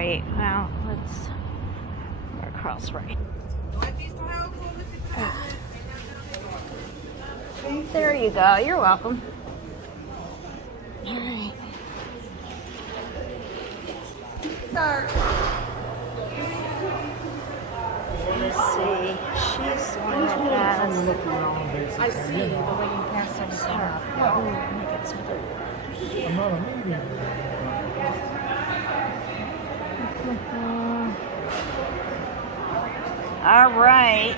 right. Well, let's go across right. There you go. You're welcome. All right. Let's see. She's the one that has. I see the waiting past every car. All right.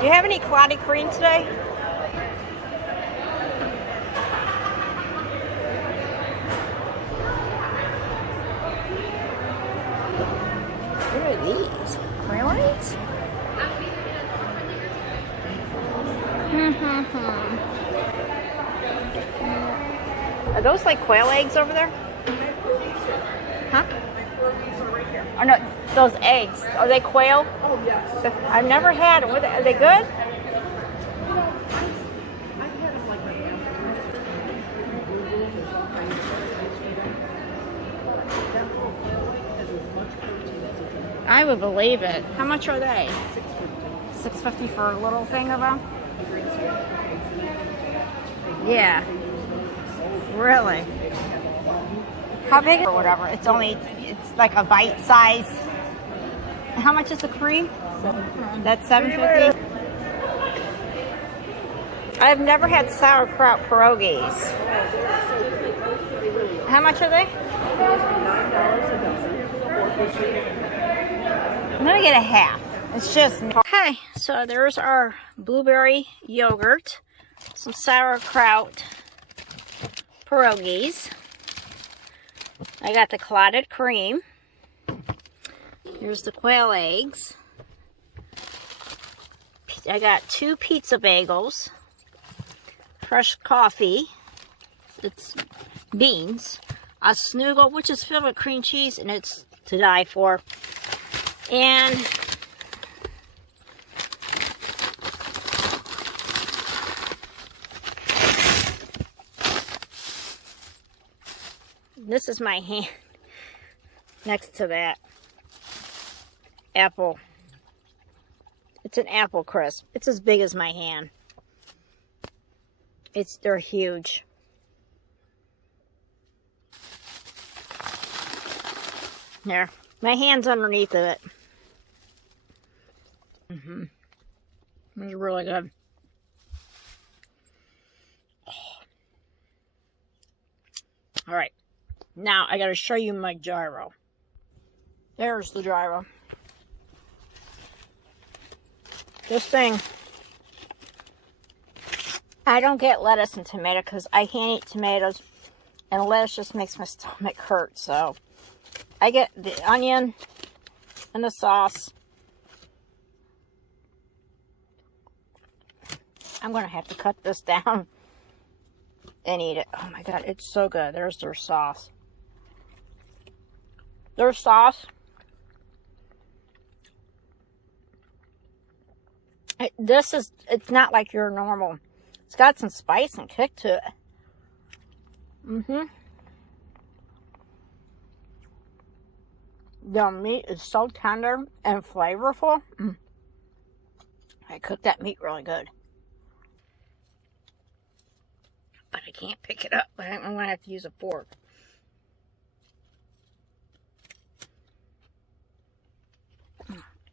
Do you have any clotted cream today? What are these? Croissants? Are those like quail eggs over there? Huh? Oh no, those eggs. Are they quail? Oh, yes. I've never had them. Are they good? I've had them like I would believe it. How much are they? $6.50 for a little thing of them? Yeah. Really? How big? Or whatever. It's like a bite size. How much is the cream? That's $7.50. I've never had sauerkraut pierogies. How much are they? I'm gonna get a half. It's just okay. So there's our blueberry yogurt, some sauerkraut pierogies. I got the clotted cream. Here's the quail eggs. I got 2 pizza bagels, fresh coffee, it's beans, a snuggle, which is filled with cream cheese, and it's to die for. And this is my hand next to that apple. It's an apple crisp. It's as big as my hand. They're huge. There. My hand's underneath of it. It's really good. All right. Now I got to show you my gyro. There's the gyro. This thing, I don't get lettuce and tomato because I can't eat tomatoes, and lettuce just makes my stomach hurt. So I get the onion and the sauce. I'm gonna have to cut this down and eat it. Oh my god, it's so good. There's their sauce. Their sauce. It's not like your normal. It's got some spice and kick to it. The meat is so tender and flavorful. I cooked that meat really good. But I can't pick it up. I'm going to have to use a fork.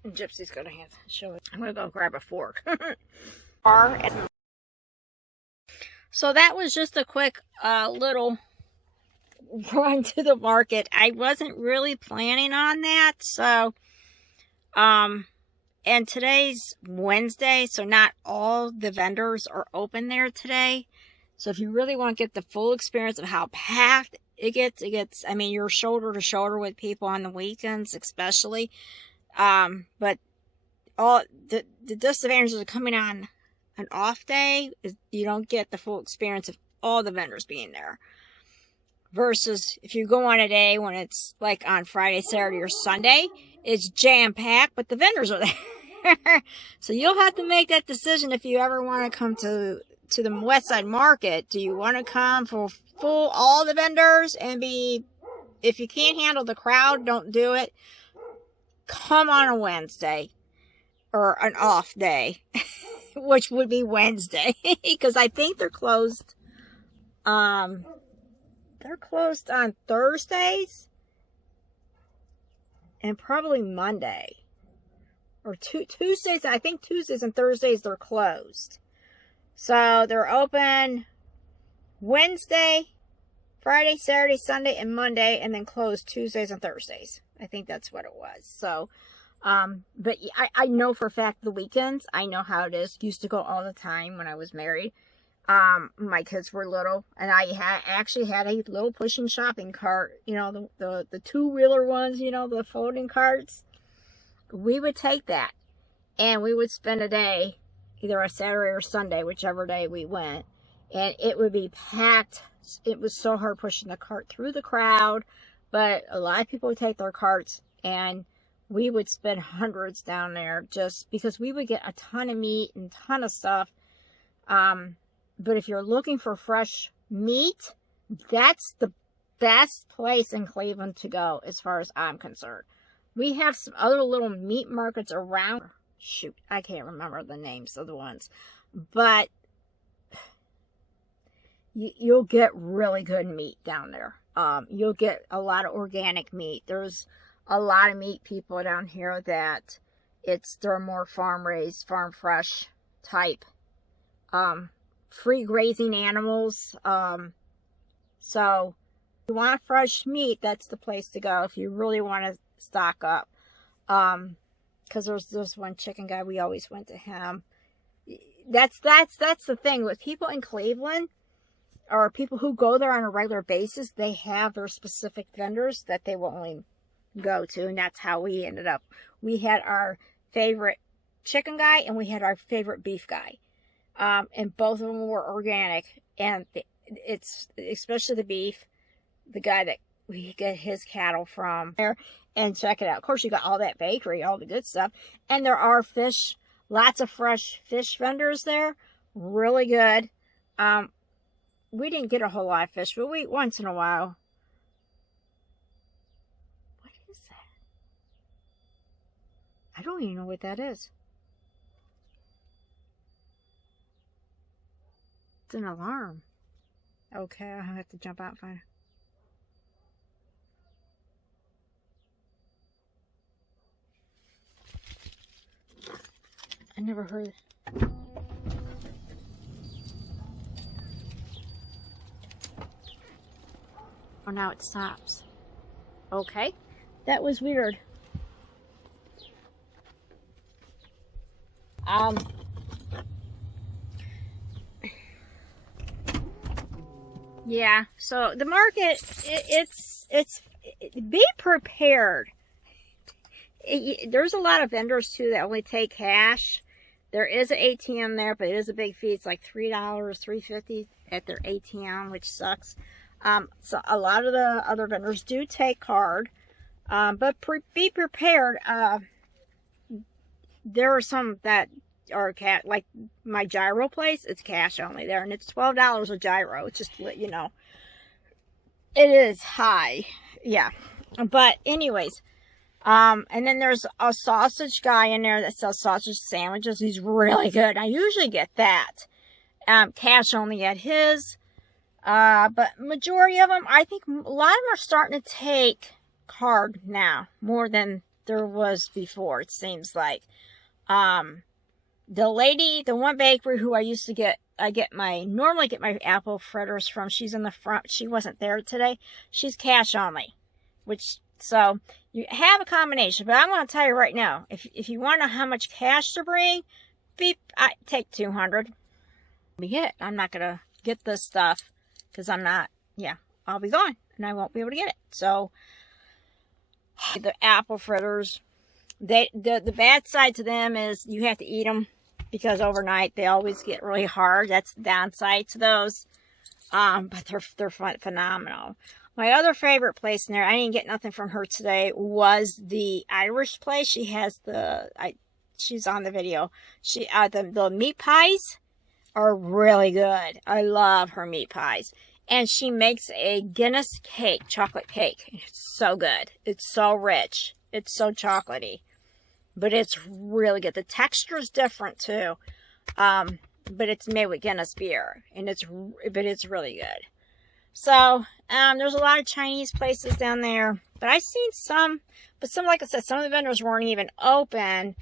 And Gypsy's going to have to show it. I'm going to go grab a fork. So that was just a quick little run to the market. I wasn't really planning on that. So, and today's Wednesday, so not all the vendors are open there today. So if you really want to get the full experience of how packed it gets, I mean, you're shoulder to shoulder with people on the weekends, especially. But all the disadvantages of coming on an off day is you don't get the full experience of all the vendors being there. Versus if you go on a day when it's like on Friday, Saturday, or Sunday, it's jam-packed, but the vendors are there. So you'll have to make that decision if you ever want to come to the Westside Market. Do you want to come for full all the vendors and be if you can't handle the crowd, don't do it. Come on a Wednesday or an off day, which would be Wednesday, because I think they're closed. They're closed on Thursdays and probably Monday or Tuesdays. I think Tuesdays and Thursdays they're closed. So they're open Wednesday, Friday, Saturday, Sunday, and Monday, and then closed Tuesdays and Thursdays. I think that's what it was. So, but I know for a fact the weekends, I know how it is. Used to go all the time when I was married. My kids were little, and I actually had a little pushing shopping cart, you know, the two-wheeler ones, you know, the folding carts. We would take that, and we would spend a day, either a Saturday or Sunday, whichever day we went, and it would be packed. It was so hard pushing the cart through the crowd, but a lot of people would take their carts, and we would spend hundreds down there just because we would get a ton of meat and a ton of stuff. But if you're looking for fresh meat, that's the best place in Cleveland to go as far as I'm concerned. We have some other little meat markets around. Shoot, I can't remember the names of the ones. But you'll get really good meat down there. You'll get a lot of organic meat. There's a lot of meat people down here that they're more farm raised, farm fresh type. Free grazing animals. So if you want fresh meat, that's the place to go if you really want to stock up. Because there's one chicken guy, we always went to him. That's the thing with people in Cleveland, or people who go there on a regular basis. They have their specific vendors that they will only go to, and that's how we ended up. We had our favorite chicken guy, and we had our favorite beef guy. And both of them were organic, and it's especially the beef, the guy that we get his cattle from there. And check it out. Of course, you got all that bakery, all the good stuff, and there are fish, lots of fresh fish vendors there, really good. We didn't get a whole lot of fish, but we once in a while. What is that? I don't even know what that is. It's an alarm. Okay, I'll have to jump out and find it. I never heard it. Oh, now it stops. Okay. That was weird. Yeah, so the market, be prepared. There's a lot of vendors too that only take cash. There is an ATM there, but it is a big fee. It's like $3, $3.50 at their ATM, which sucks. So a lot of the other vendors do take card, but be prepared. There are some that are like my gyro place. It's cash only there, and it's $12 a gyro. Just to let you know, it is high, yeah. But anyways. And then there's a sausage guy in there that sells sausage sandwiches. He's really good. I usually get that. Cash only at his. But majority of them, I think a lot of them are starting to take card now. More than there was before, it seems like. The one bakery who I used to normally get my apple fritters from, she's in the front. She wasn't there today. She's cash only. So you have a combination, but I'm going to tell you right now, if you want to know how much cash to bring, take $200. Be it. I'm not going to get this stuff because I'll be gone and I won't be able to get it. So the apple fritters, the bad side to them is you have to eat them because overnight they always get really hard. That's the downside to those. But they're phenomenal. My other favorite place in there, I didn't get nothing from her today, was the Irish place. She has she's on the video. The meat pies are really good. I love her meat pies. And she makes a Guinness cake, chocolate cake. It's so good. It's so rich. It's so chocolatey. But it's really good. The texture is different too. But it's made with Guinness beer. And it's really good. So, there's a lot of Chinese places down there. But I've seen some, but some, like I said, some of the vendors weren't even open.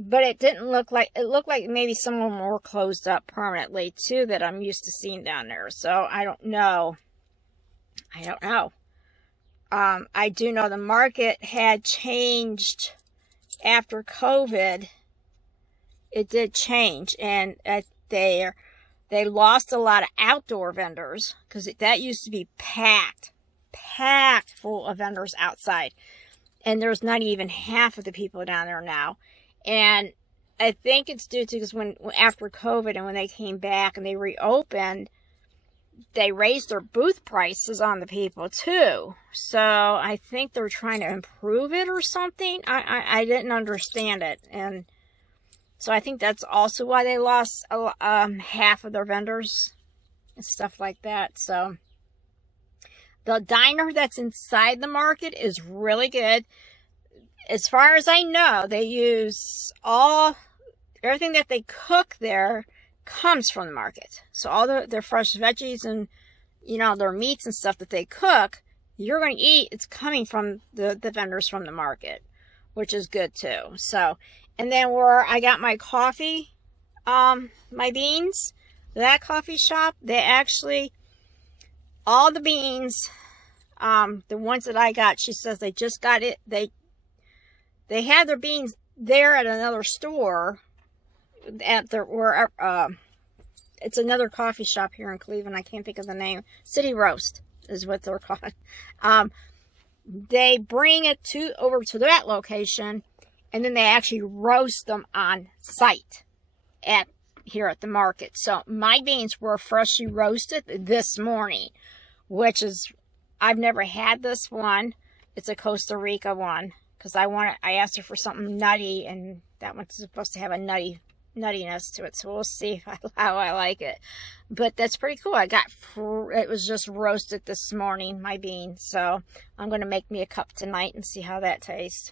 But it didn't look like, it looked like maybe some of them were closed up permanently too that I'm used to seeing down there. So I don't know. I do know the market had changed after COVID. It did change, and they lost a lot of outdoor vendors because that used to be packed full of vendors outside. And there's not even half of the people down there now. And I think it's due to because after COVID and when they came back and they reopened, they raised their booth prices on the people too. So I think they're trying to improve it or something. I didn't understand it, and so I think that's also why they lost half of their vendors and stuff like that. So the diner that's inside the market is really good. As far as I know, they use everything that they cook there comes from the market. So all their fresh veggies and, their meats and stuff that they cook, you're going to eat, it's coming from the vendors from the market, which is good too. So, and then where I got my coffee, my beans, that coffee shop, they actually, all the beans, the ones that I got, she says they just got it, they had their beans there at another store it's another coffee shop here in Cleveland. I can't think of the name. City Roast is what they're called. They bring it over to that location, and then they actually roast them on site here at the market. So my beans were freshly roasted this morning, which is, I've never had this one. It's a Costa Rica one. Because I asked her for something nutty, and that one's supposed to have a nuttiness to it. So we'll see how I like it. But that's pretty cool. It was just roasted this morning, my beans. So I'm going to make me a cup tonight and see how that tastes.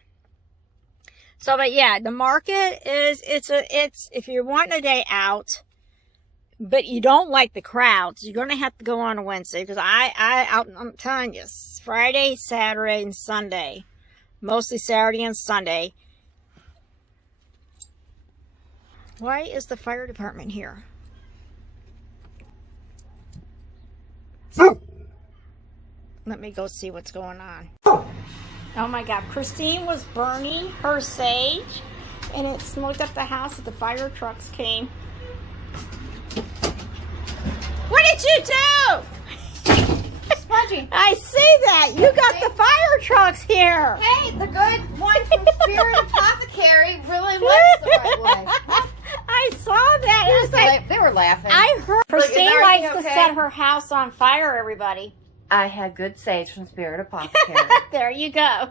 So, but yeah, the market is, if you're wanting a day out, but you don't like the crowds, you're going to have to go on a Wednesday. Because I'm telling you, Friday, Saturday, and Sunday. Mostly Saturday and Sunday. Why is the fire department here? Let me go see what's going on. Oh my God. Christine was burning her sage, and it smoked up the house as the fire trucks came. What did you do? Smudging. I see that. You got the fire trucks here. Hey, the good one from Spirit Apothecary really looks the right way. I saw that. It was like, they were laughing. I heard Christine Like, likes to set her house on fire, everybody. I had good sage from Spirit Apothecary. There you go.